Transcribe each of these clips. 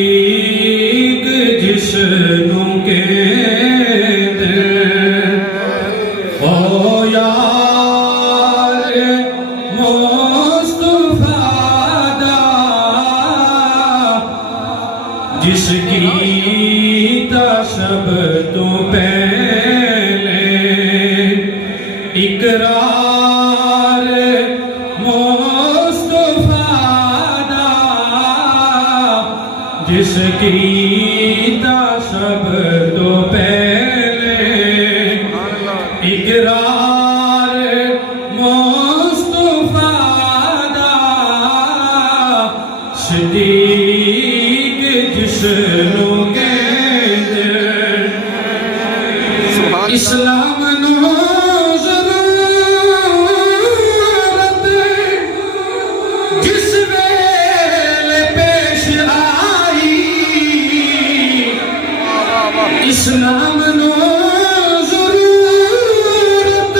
صدیق جشنوں کے او یار مصطفیٰ دا جس کی تا سب تو پہلے اقرار جس کی تا سب تو پہلے اقرار مصطفیٰ دا صدیق جشنوں کے اسلام نو ضرورت جس ویلے پیش اسلام نو ضرورت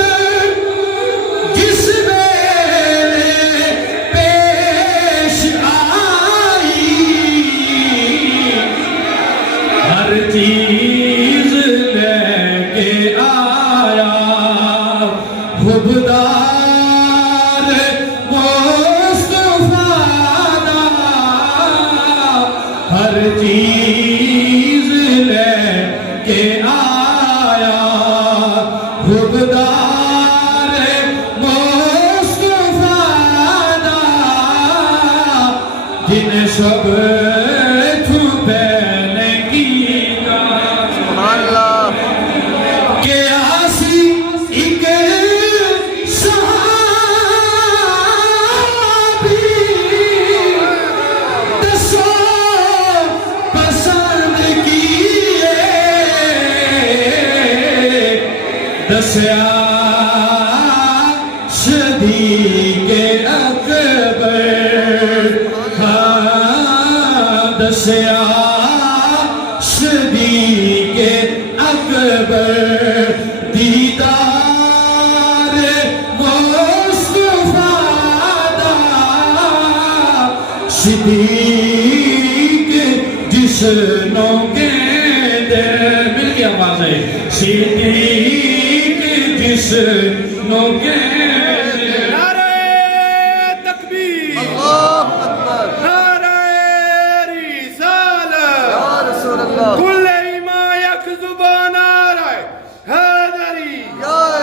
جس ویلے پیش آئی ہر چیز لے کے آیا حبدار مصطفیٰ دا ہر چیز کہ آیا حبدار مصطفیٰ دا جن سب تو پہلے کیتا کہ آسی ایک صحابی دسو پسند کیے دسیا صدیق اکبر دسیا صدیق اکبر دیدار مصطفیٰ دا صدیق جشنوں کے مل گیا آواز ہے صدیق جشنوں کے نعرہ تکبیر اللہ اکبر نعرہ رسالت یا رسول اللہ کل ایمان یک زبان نعرہ حیدری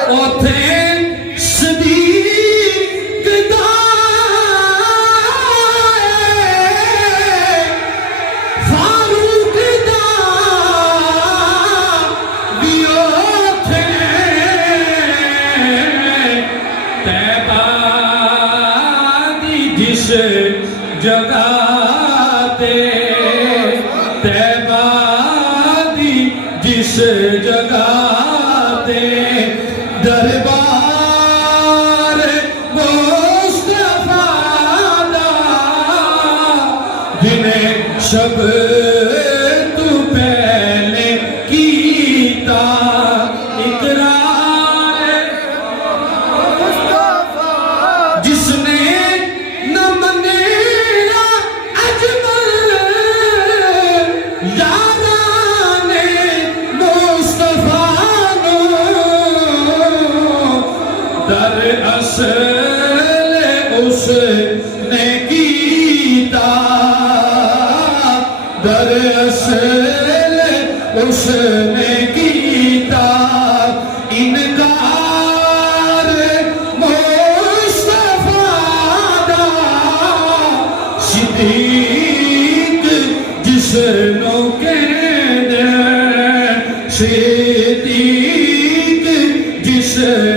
اوتھے صدیق دا فاروق دا بھی اوتھے طیبہ دی جس جگہ تے طیبہ دی جس جگہ تے دربار مصطفیٰ دا جنہیں شب تو پہلے کیتا اقرار جس نے نہ منیا اجمل یاران مصطفیٰ نو در اصل اس نے کیتا در اصل اس نے کیتا انکار مصطفیٰ دا صدیق جشنوں کے صدیق جشنوں